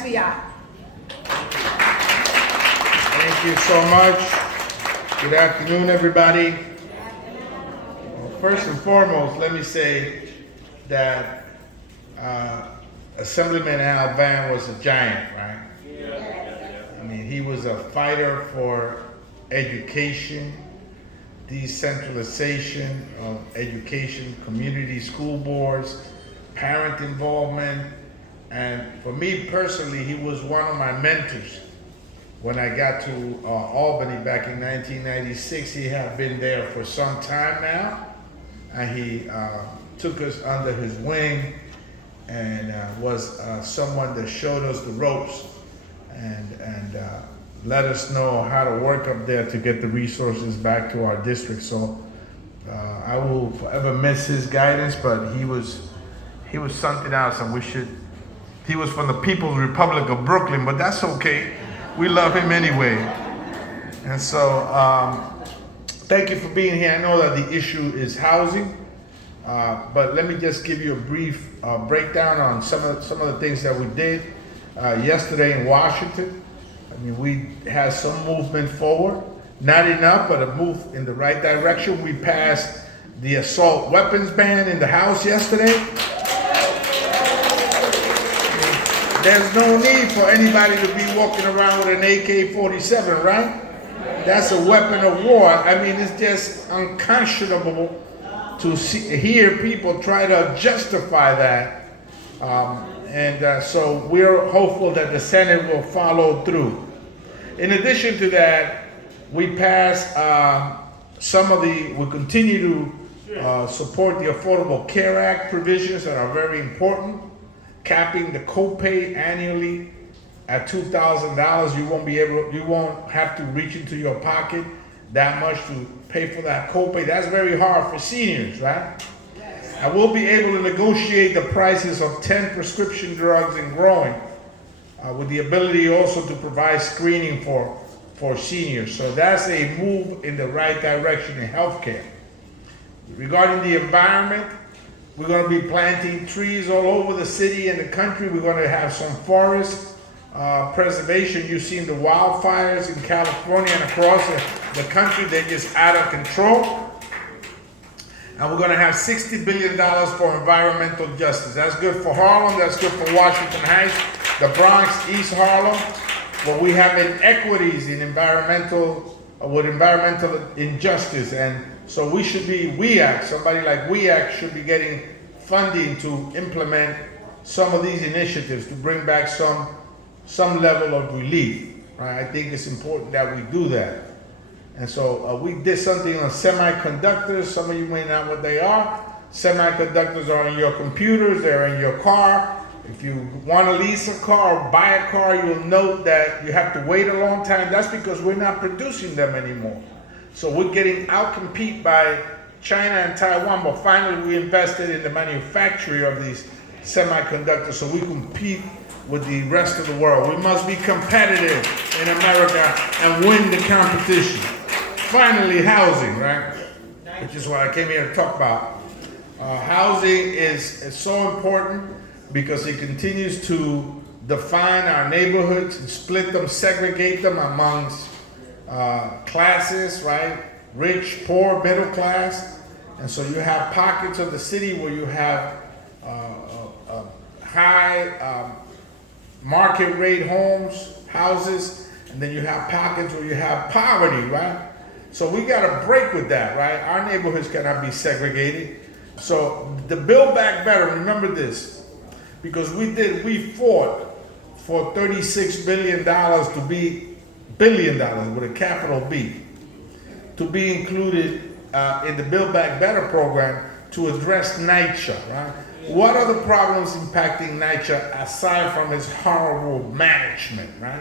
Espaillat. Thank you so much. Good afternoon, everybody. Well, first and foremost, let me say that Assemblyman Al Van was a giant, right? I mean, he was a fighter for education, decentralization of education, community school boards, parent involvement, and for me personally, he was one of my mentors. When I got to Albany back in 1996, he had been there for some time now, and he took us under his wing and was someone that showed us the ropes and let us know how to work up there to get the resources back to our district. So I will forever miss his guidance, but he was something else, and he was from the People's Republic of Brooklyn, but that's okay. We love him anyway. And so thank you for being here. I know that the issue is housing, but let me just give you a brief breakdown on some of the things that we did yesterday in Washington. I mean, we had some movement forward, not enough, but a move in the right direction. We passed the assault weapons ban in the House yesterday. There's no need for anybody to be walking around with an AK-47, right? That's a weapon of war. I mean, it's just unconscionable to hear people try to justify that. So we're hopeful that the Senate will follow through. In addition to that, we passed we continue to support the Affordable Care Act provisions that are very important. Capping the copay annually at $2,000. You won't have to reach into your pocket that much to pay for that copay. That's very hard for seniors, right? I will be able to negotiate the prices of 10 prescription drugs and growing, with the ability also to provide screening for seniors. So that's a move in the right direction in healthcare. Regarding the environment, we're going to be planting trees all over the city and the country. We're going to have some forest preservation. You've seen the wildfires in California and across the country. They're just out of control. And we're going to have $60 billion for environmental justice. That's good for Harlem. That's good for Washington Heights, the Bronx, East Harlem. But we have inequities in environmental injustice. And so we should be, somebody like WEAC should be getting funding to implement some of these initiatives to bring back some level of relief, right? I think it's important that we do that. And so we did something on semiconductors. Some of you may not know what they are. Semiconductors are in your computers, they're in your car. If you want to lease a car or buy a car, you'll note that you have to wait a long time. That's because we're not producing them anymore. So we're getting outcompeted by China and Taiwan, but finally we invested in the manufacturing of these semiconductors so we compete with the rest of the world. We must be competitive in America and win the competition. Finally, housing, right? Which is what I came here to talk about. Housing is so important because it continues to define our neighborhoods and split them, segregate them amongst classes, right? Rich, poor, middle class. And so you have pockets of the city where you have high market rate houses, and then you have pockets where you have poverty, right? So we got to break with that, right? Our neighborhoods cannot be segregated. So the Build Back Better, remember this, because we fought for $36 billion to be $billion with a capital B, to be included in the Build Back Better program to address NYCHA, right? What are the problems impacting NYCHA aside from its horrible management, right?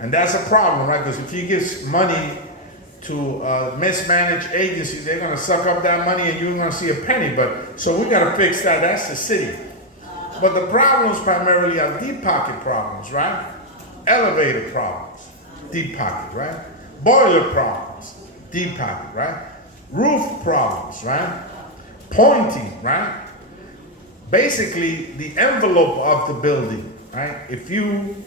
And that's a problem, right? Because if you give money to mismanaged agencies, they're going to suck up that money and you're going to see a penny. But so we got to fix that. That's the city. But the problems primarily are deep pocket problems, right? Elevator problems, deep pocket, right? Boiler problems, deep pocket, right? Roof problems, right? Pointing, right? Basically, the envelope of the building right? If you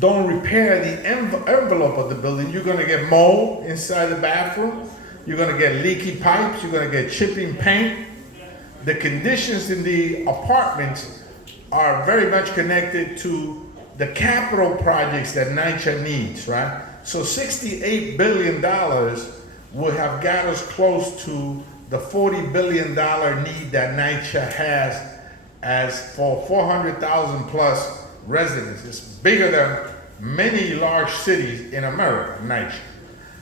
don't repair the envelope of the building, you're gonna get mold inside the bathroom, you're gonna get leaky pipes, you're gonna get chipping paint. The conditions in the apartments are very much connected to the capital projects that NYCHA needs, right? So $68 billion would have got us close to the $40 billion need that NYCHA has as for 400,000 plus residents. It's bigger than many large cities in America, NYCHA.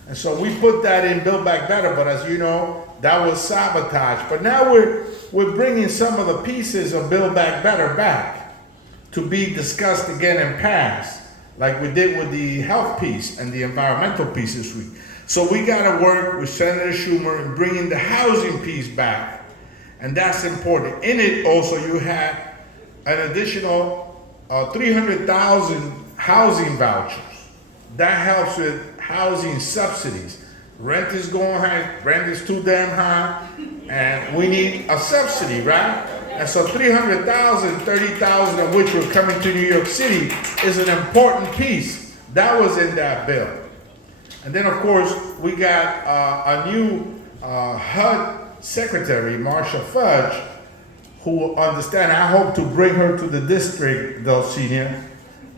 And so we put that in Build Back Better, but as you know, that was sabotaged. But now we're bringing some of the pieces of Build Back Better back to be discussed again and passed, like we did with the health piece and the environmental piece this week. So we gotta work with Senator Schumer in bringing the housing piece back, and that's important. In it also you have an additional 300,000 housing vouchers. That helps with housing subsidies. Rent is going high, rent is too damn high, and we need a subsidy, right? And so 300,000, 30,000 of which were coming to New York City is an important piece. That was in that bill. And then of course, we got a new HUD secretary, Marsha Fudge, who understand, I hope to bring her to the district, Dulcinea,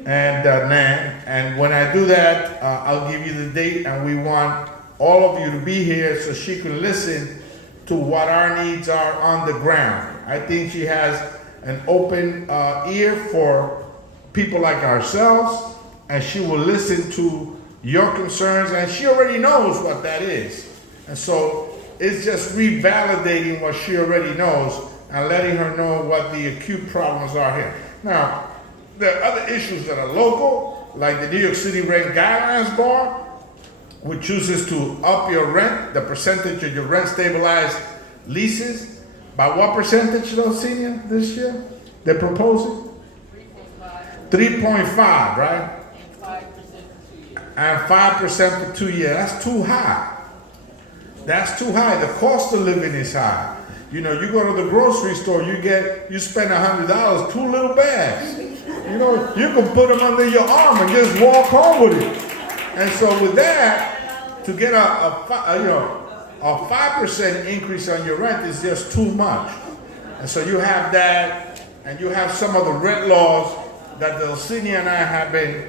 and NAN. And when I do that, I'll give you the date, and we want all of you to be here so she can listen to what our needs are on the ground. I think she has an open ear for people like ourselves, and she will listen to your concerns, and she already knows what that is. And so it's just revalidating what she already knows and letting her know what the acute problems are here. Now, there are other issues that are local, like the New York City Rent Guidelines Board, which chooses to up your rent, the percentage of your rent stabilized leases. By what percentage, though, Senior, this year? They're proposing? 3.5, right? And 5% for 2 years. That's too high. That's too high. The cost of living is high. You know, you go to the grocery store, you spend $100, 2 little bags. You know, you can put them under your arm and just walk home with it. And so with that, to get a 5% increase on your rent is just too much. And so you have that, and you have some of the rent laws that Dulcinea and I have been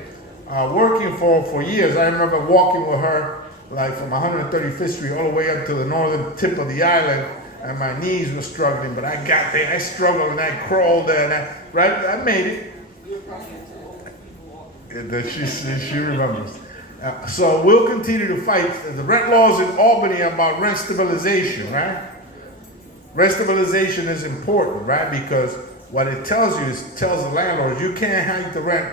working for years. I remember walking with her like from 135th Street all the way up to the northern tip of the island, and my knees were struggling, but I got there, I struggled and I crawled there, and I made it. She remembers. So we'll continue to fight. The rent laws in Albany are about rent stabilization, right? Rent stabilization is important, right? Because what it tells you is, it tells the landlords, you can't hike the rent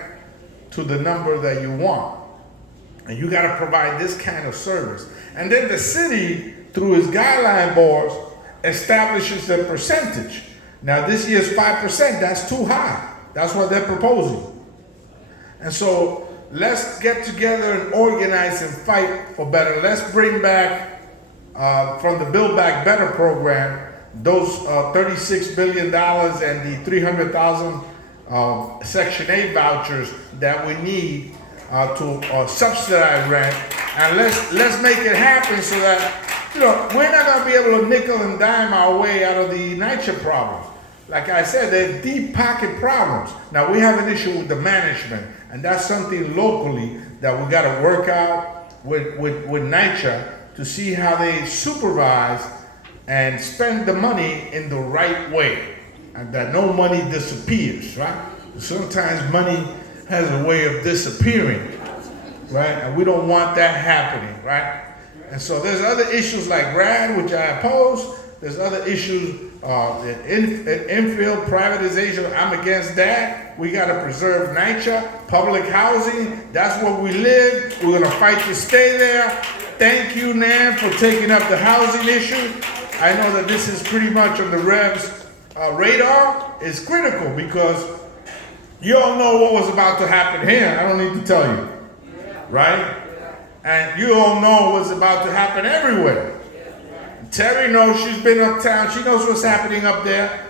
to the number that you want. And you gotta provide this kind of service. And then the city, through its guideline boards, establishes a percentage. Now this year's 5%, that's too high. That's what they're proposing. And so let's get together and organize and fight for better. Let's bring back, from the Build Back Better program, those $36 billion and the 300,000 Section 8 vouchers that we need to subsidize rent. And let's make it happen so that, you know, we're not gonna be able to nickel and dime our way out of the NYCHA problems. Like I said, they're deep pocket problems. Now we have an issue with the management, and that's something locally that we gotta work out with NYCHA to see how they supervise and spend the money in the right way, and that no money disappears, right? Sometimes money has a way of disappearing, right? And we don't want that happening, right? And so there's other issues like RAD, which I oppose. There's other issues, infill privatization. I'm against that. We got to preserve NYCHA, public housing. That's where we live. We're going to fight to stay there. Thank you, NAN, for taking up the housing issue. I know that this is pretty much on the Rev's radar. It's critical because you all know what was about to happen here. I don't need to tell you, right? And you all know what's about to happen everywhere. Terry knows, she's been uptown. She knows what's happening up there.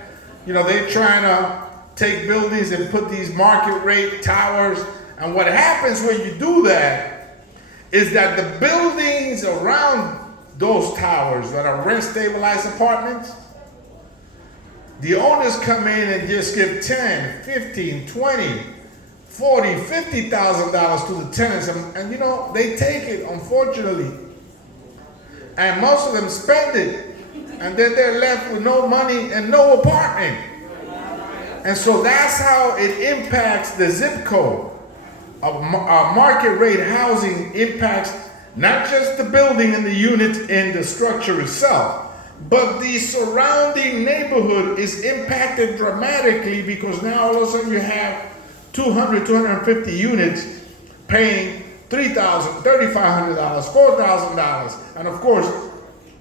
You know, they're trying to take buildings and put these market rate towers. And what happens when you do that is that the buildings around those towers that are rent stabilized apartments, the owners come in and just give 10, 15, 20, 40, $50,000 to the tenants, and you know, they take it, unfortunately. And most of them spend it, and then they're left with no money and no apartment. And so that's how it impacts the zip code. Market rate housing impacts not just the building and the unit and the structure itself, but the surrounding neighborhood is impacted dramatically, because now all of a sudden you have 200, 250 units paying $3,000, $3,500, $4,000. And of course,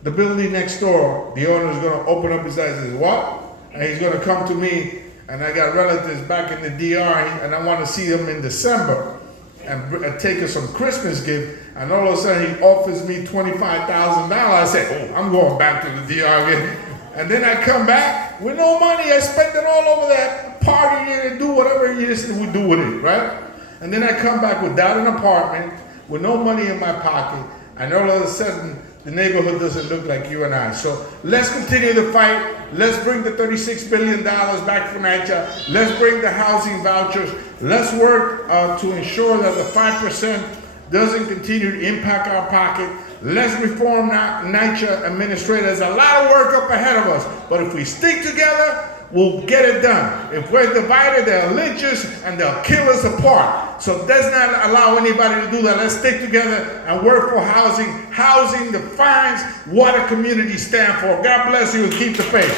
the building next door, the owner is gonna open up his eyes and say, what? And he's gonna come to me, and I got relatives back in the DR, and I wanna see them in December and take us some Christmas gift, and all of a sudden he offers me $25,000. I say, oh, I'm going back to the DR again. And then I come back with no money. I spent it all over that, party and do whatever it is that we do with it, right? And then I come back without an apartment, with no money in my pocket, and all of a sudden the neighborhood doesn't look like you and I. So let's continue the fight. Let's bring the $36 billion back from NYCHA. Let's bring the housing vouchers. Let's work to ensure that the 5% doesn't continue to impact our pocket. Let's reform NYCHA administrators. There's a lot of work up ahead of us, but if we stick together, we'll get it done. If we're divided, they'll lynch us and they'll kill us apart. So let's not allow anybody to do that. Let's stick together and work for housing. Housing defines what a community stands for. God bless you and keep the faith.